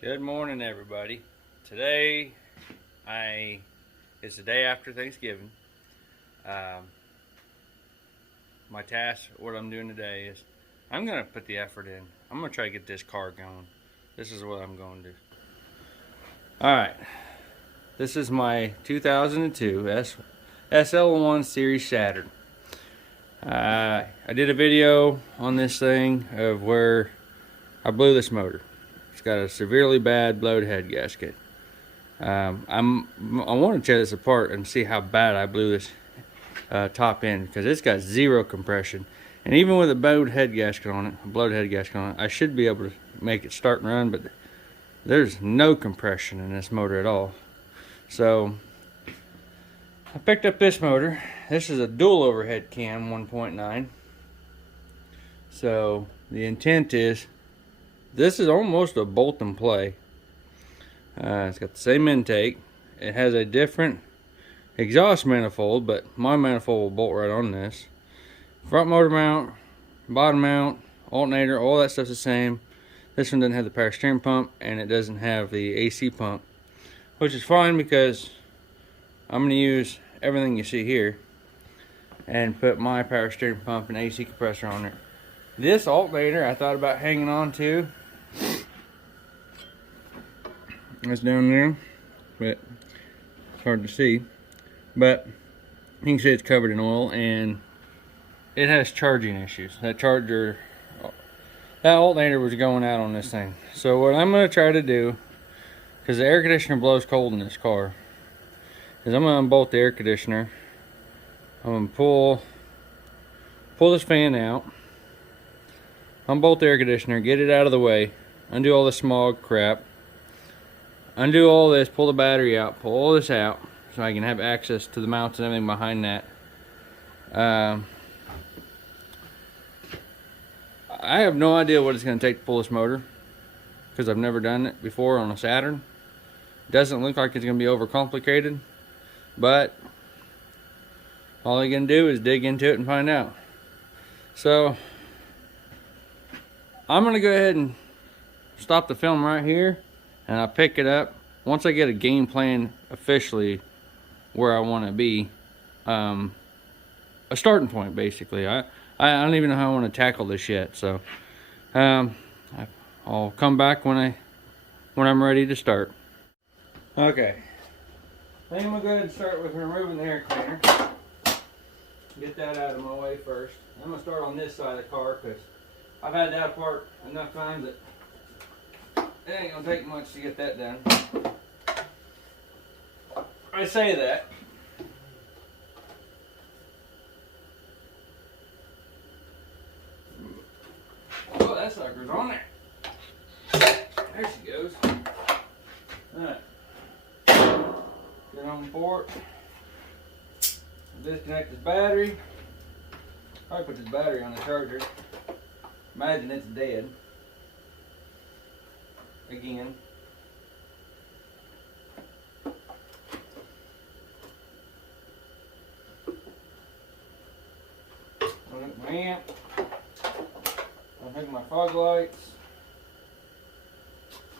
Good morning, everybody. Today, it's the day after Thanksgiving. My task, what I'm doing today is, I'm gonna put the effort in. I'm gonna try to get this car going. This is what I'm going to do. All right, this is my 2002 SL1 Series Saturn. I did a video on this thing of where I blew this motor. It's got a severely bad blowed head gasket. I want to tear this apart and see how bad I blew this top end, because it's got zero compression. And even with a blowed head gasket on it, I should be able to make it start and run, but there's no compression in this motor at all. So I picked up this motor. This is a dual overhead cam 1.9. So the intent is, this is almost a bolt and play. It's got the same intake. It has a different exhaust manifold, but my manifold will bolt right on this. Front motor mount, bottom mount, alternator, all that stuff's the same. This one doesn't have the power steering pump, and it doesn't have the AC pump, which is fine because I'm going to use everything you see here and put my power steering pump and AC compressor on it. This alternator I thought about hanging on to. It's down there, but it's hard to see. But you can see it's covered in oil and it has charging issues. That alternator was going out on this thing. So what I'm going to try to do, because the air conditioner blows cold in this car, is I'm going to unbolt the air conditioner. I'm going to pull this fan out, unbolt the air conditioner, get it out of the way, undo all the smog crap, undo all this, pull the battery out, pull all this out so I can have access to the mounts and everything behind that. I have no idea what it's going to take to pull this motor, because I've never done it before on a Saturn. It doesn't look like it's going to be overcomplicated, but all you're going to do is dig into it and find out. So I'm going to go ahead and stop the film right here, and I'll pick it up once I get a game plan officially where I want to be. A starting point, basically. I don't even know how I want to tackle this yet, so I'll come back when I'm ready to start. Okay, I think I'm gonna go ahead and start with removing the air cleaner. Get that out of my way first. I'm gonna start on this side of the car because I've had that apart enough times that it ain't gonna take much to get that done. I say that. Oh, that sucker's on there. There she goes. Alright. Get on the port. Disconnect this battery. Probably put this battery on the charger. Imagine it's dead. Again. Unhook my amp. Unhook my fog lights.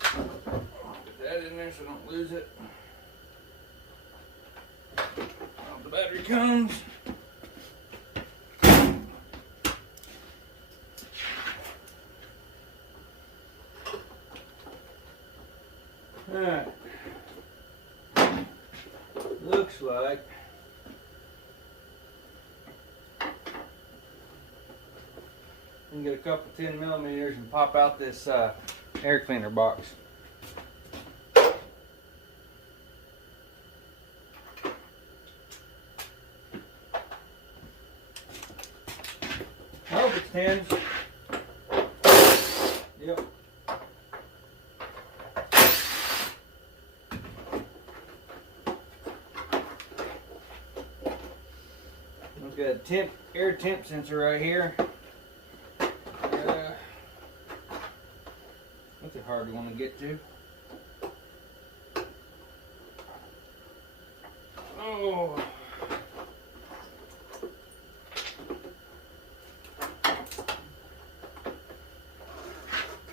Put that in there so I don't lose it. Out the battery comes. Alright. Looks like I can get a couple 10mm and pop out this air cleaner box. I hope it's 10s. Yep. I've got a air temp sensor right here. That's a hard one to get to. Oh.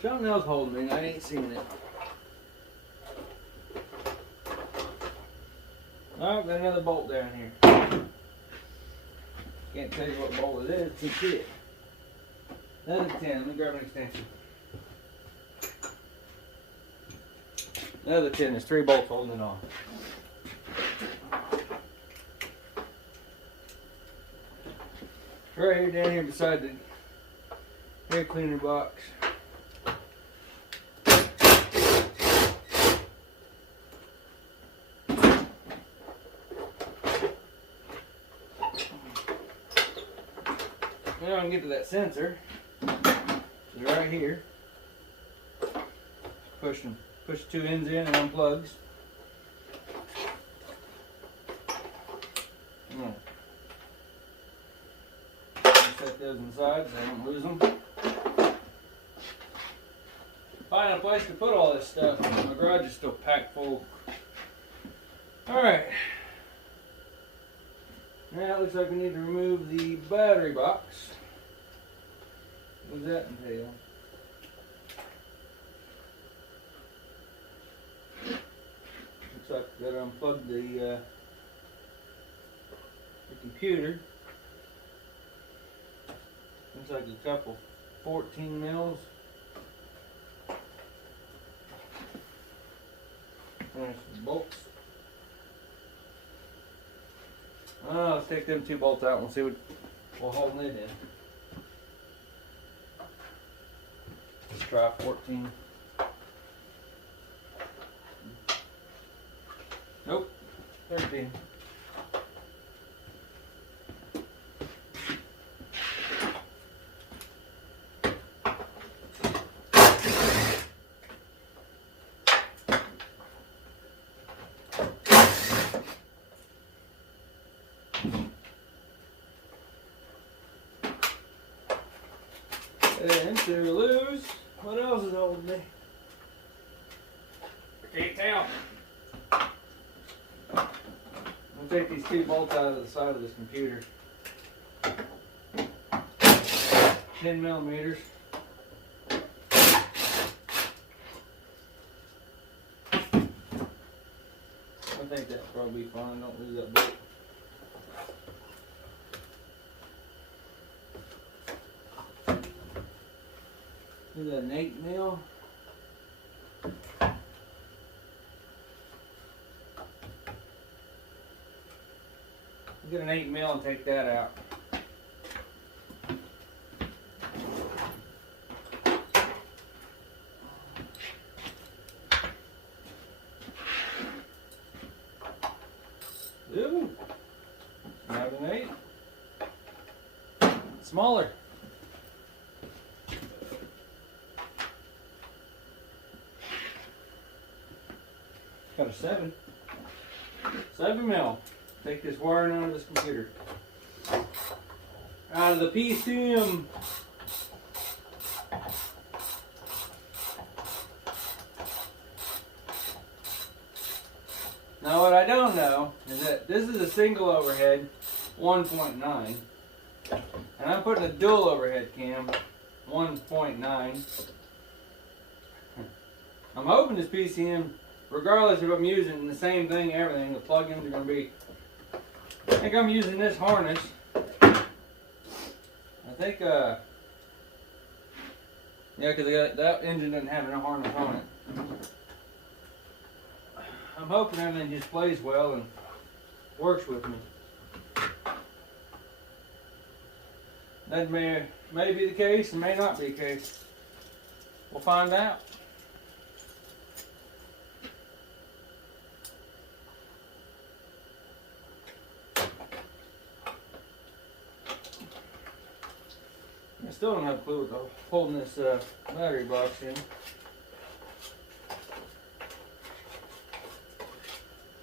Something else holding me, I ain't seen it. Oh, got another bolt down here. Can't tell you what bolt it is. It's a kit. Another 10. Let me grab an extension. Another 10. There's 3 bolts holding it on. Right here, down here beside the air cleaner box. Now I can get to that sensor. It's right here. Push 2 ends in and unplugs. Set those inside so I don't lose them. Find a place to put all this stuff. My garage is still packed full. Alright. Now it looks like we need to remove the battery box. What does that entail? Looks like we gotta unplug the computer. Looks like a couple 14 mils. There's the bolts. Let's take them 2 bolts out and see what we're holding it in. Let's try 14. Nope, 13. And to lose, what else is holding me? I can't tell. I'm going to take these 2 bolts out of the side of this computer. 10 millimeters. I think that'll probably be fine. Don't lose that bolt. Is that an 8 mil? Get an 8 mil and take that out. Ooh, not an 8. Smaller. Got a 7. 7 mil. Take this wiring out of this computer. Out of the PCM. Now what I don't know is that this is a single overhead 1.9. And I'm putting a dual overhead cam 1.9. I'm hoping this PCM, regardless if I'm using the same thing, everything, the plugins are going to be. I think I'm using this harness. I think, yeah, because that engine doesn't have no harness on it. I'm hoping everything just plays well and works with me. That may be the case and may not be the case. We'll find out. I still don't have a clue what I'm holding this battery box in.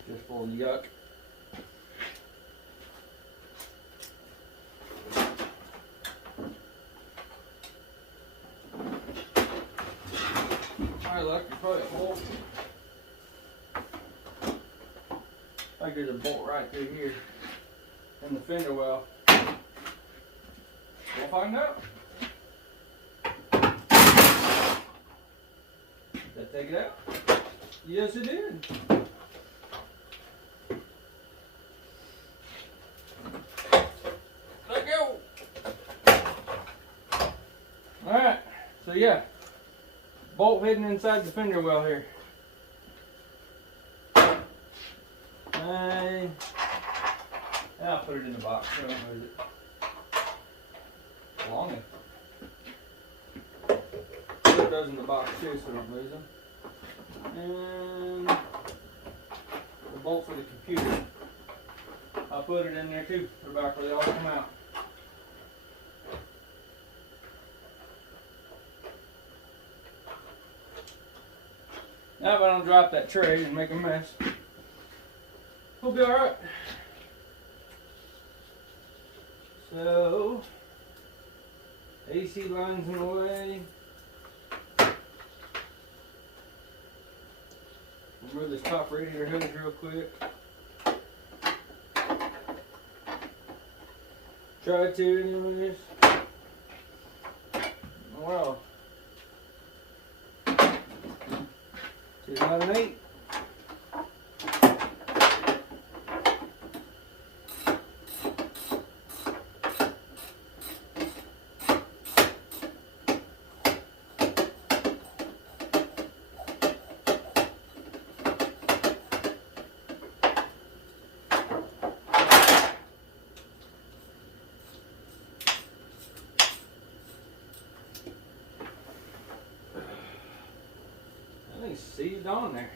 Just full of yuck. Alright, look, there's probably a hole. Like there's a bolt right through here in the fender well. We'll find out. Did that take it out? Yes, it did. yeah, bolt hidden inside the fender well here. I'll put it in the box so I don't lose it. Long enough. Put those in the box too so I don't lose them. And the bolt for the computer, I'll put it in there too, put it back where they all come out. Now if I don't drop that tray and make a mess, we'll be alright. So, AC lines in the way. Remove this top radiator hose real quick. Try to anyways. Wow. 2008. Seized on there.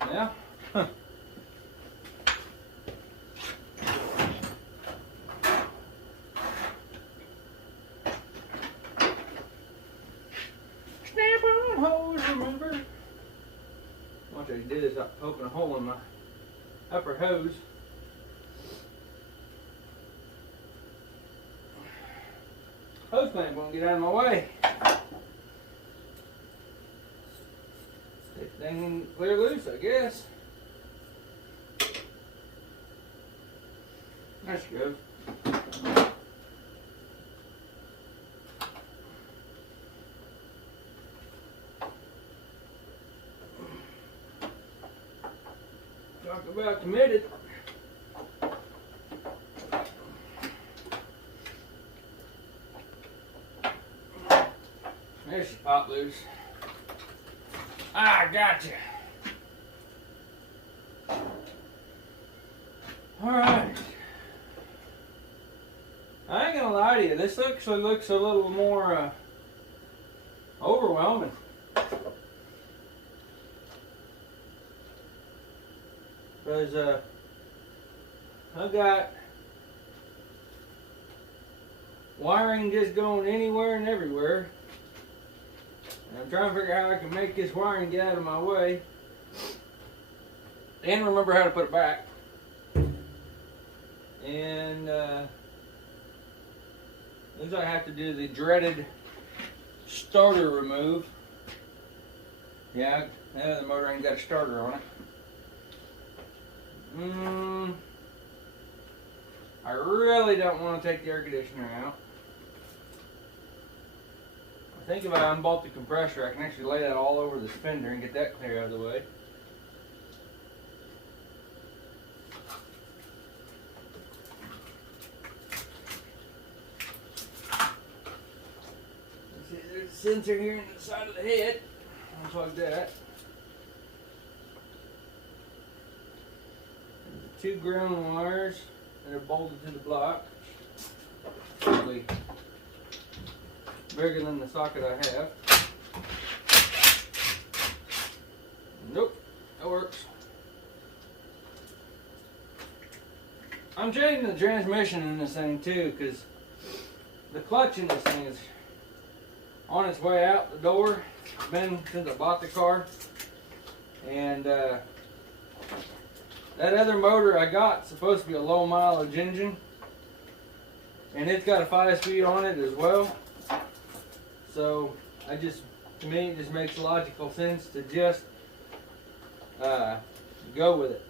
Yeah. Huh. Hose, remember? What I did is I opened a hole in my upper hose. Hose clamp won't get out of my way. This thing can clear loose, I guess. There she goes. Talk about committed. There she popped loose. I got you. Alright. I ain't gonna lie to you, this actually looks a little more overwhelming. Because I've got wiring just going anywhere and everywhere. And I'm trying to figure out how I can make this wiring get out of my way. And remember how to put it back. And looks like I have to do the dreaded starter remove. Yeah, the motor ain't got a starter on it. I really don't want to take the air conditioner out. I think if I unbolt the compressor, I can actually lay that all over the fender and get that clear out of the way. Let's see, there's a sensor here on the side of the head. Unplug that. 2 ground wires that are bolted to the block. Probably bigger than the socket I have. Nope, that works. I'm changing the transmission in this thing too, because the clutch in this thing is on its way out the door. It's been since I bought the car. And that other motor I got is supposed to be a low mileage engine, and it's got a 5-speed on it as well. So to me it just makes logical sense to just go with it.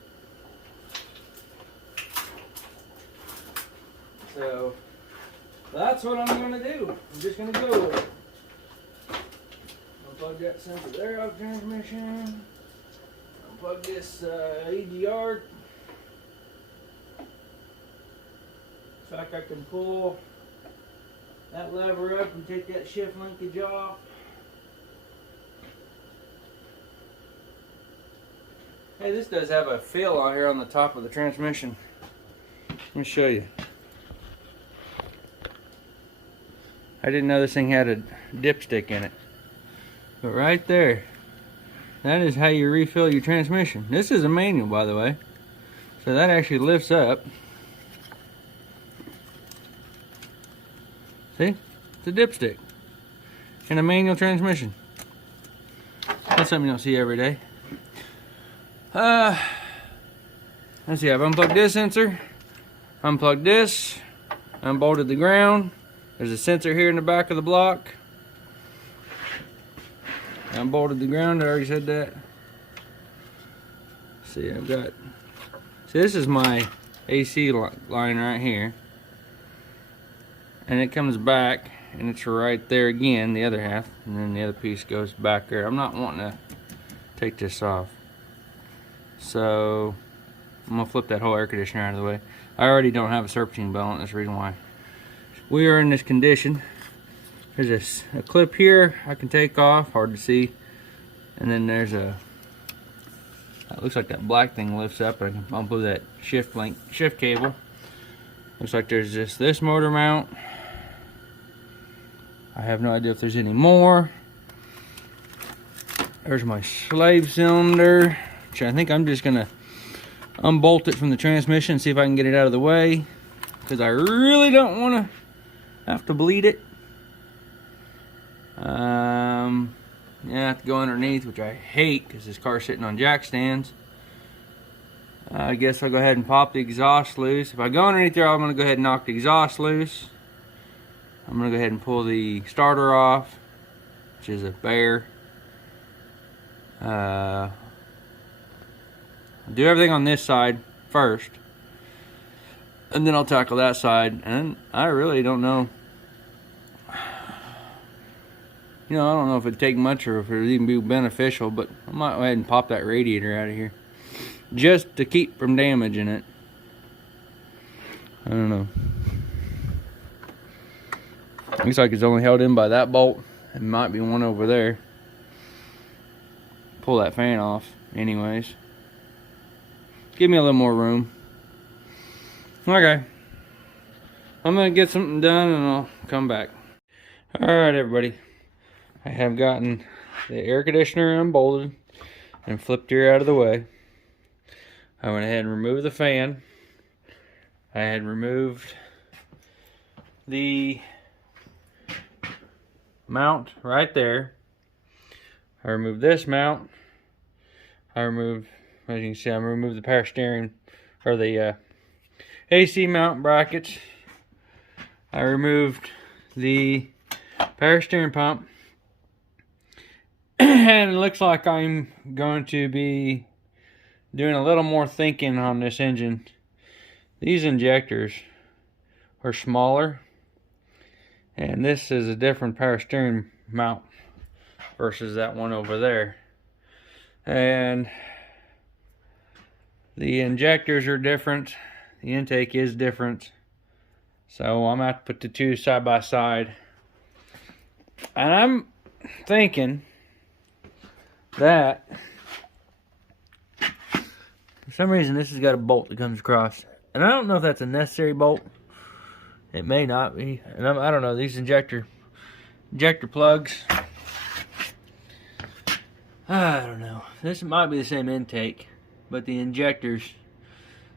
So That's what I'm going to do. I'm just going to go with it. Unplug that sensor there out of the transmission. Unplug this EGR. In fact, I can pull that lever up and take that shift linkage off. Hey, this does have a feel on here on the top of the transmission. Let me show you. I didn't know this thing had a dipstick in it. But right there, that is how you refill your transmission. This is a manual, by the way. So that actually lifts up. See? It's a dipstick. In a manual transmission. That's something you don't see every day. Let's see, I've unplugged this sensor. Unplugged this. Unbolted the ground. There's a sensor here in the back of the block. Unbolted the ground, I already said that. See, I've got... See, this is my AC line right here. And it comes back, and it's right there again, the other half. And then the other piece goes back there. I'm not wanting to take this off. So, I'm going to flip that whole air conditioner out of the way. I already don't have a serpentine belt, that's the reason why. We are in this condition. There's a clip here I can take off, hard to see. And then there's a, it looks like that black thing lifts up. I can unplug that shift cable. Looks like there's just this motor mount. I have no idea if there's any more. There's my slave cylinder, which I think I'm just gonna unbolt it from the transmission and see if I can get it out of the way, because I really don't want to have to bleed it. Yeah, I have to go underneath, which I hate because this car's sitting on jack stands. I guess I'll go ahead and pop the exhaust loose. If I go underneath there, I'm going to go ahead and knock the exhaust loose. I'm going to go ahead and pull the starter off, which is a bear. Do everything on this side first, and then I'll tackle that side. And I really don't know. You know, I don't know if it'd take much or if it'd even be beneficial, but I might go ahead and pop that radiator out of here, just to keep from damaging it. I don't know. Looks like it's only held in by that bolt. It might be one over there. Pull that fan off anyways. Give me a little more room. Okay. I'm gonna get something done and I'll come back. Alright, everybody. I have gotten the air conditioner unbolted and flipped her out of the way. I went ahead and removed the fan. I had removed the mount right there. I removed this mount. I removed, as you can see, I removed the power steering, or the AC mount brackets. I removed the power steering pump. And it looks like I'm going to be doing a little more thinking on this engine. These injectors are smaller, and this is a different power steering mount versus that one over there. And the injectors are different, the intake is different, so I'm going to have to put the two side by side. And I'm thinking that for some reason this has got a bolt that comes across, and I don't know if that's a necessary bolt. It may not be, and I don't know, these injector plugs, I don't know. This might be the same intake, but the injectors,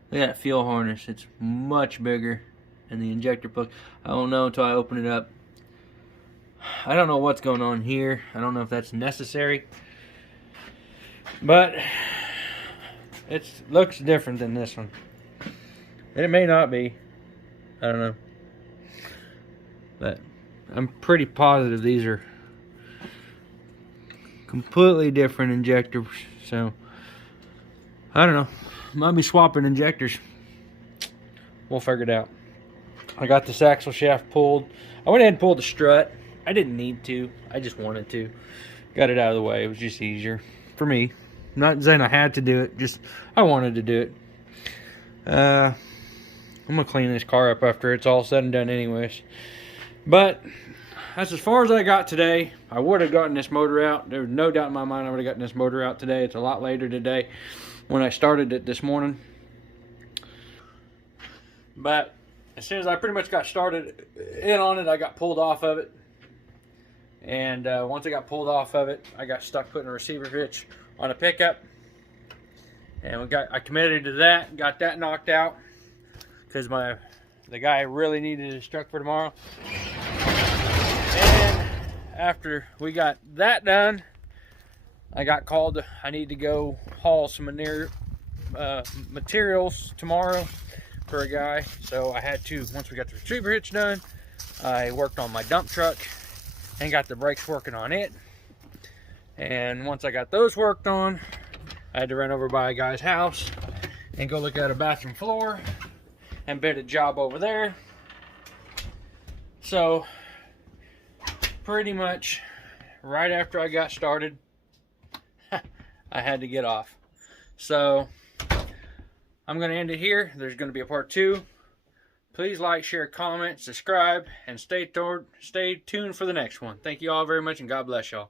they got a fuel harness. It's much bigger, and the injector plug, I don't know until I open it up. I don't know what's going on here. I don't know if that's necessary, but it looks different than this one. And it may not be. I don't know. But I'm pretty positive these are completely different injectors. So, I don't know. Might be swapping injectors. We'll figure it out. I got this axle shaft pulled. I went ahead and pulled the strut. I didn't need to. I just wanted to. Got it out of the way. It was just easier for me. Not saying I had to do it. Just I wanted to do it. I'm going to clean this car up after it's all said and done anyways. But that's as far as I got today. I would have gotten this motor out. There was no doubt in my mind I would have gotten this motor out today. It's a lot later today when I started it this morning. But as soon as I pretty much got started in on it, I got pulled off of it. And once I got pulled off of it, I got stuck putting a receiver hitch on a pickup. And I committed to that, got that knocked out because the guy really needed his truck for tomorrow. And after we got that done, I got called. I need to go haul some materials tomorrow for a guy. So I had to, once we got the receiver hitch done, I worked on my dump truck and got the brakes working on it. And once I got those worked on, I had to run over by a guy's house and go look at a bathroom floor and bid a job over there. So pretty much right after I got started, I had to get off. So I'm going to end it here. There's going to be a part 2. Please like, share, comment, subscribe, and stay tuned for the next one. Thank you all very much, and God bless y'all.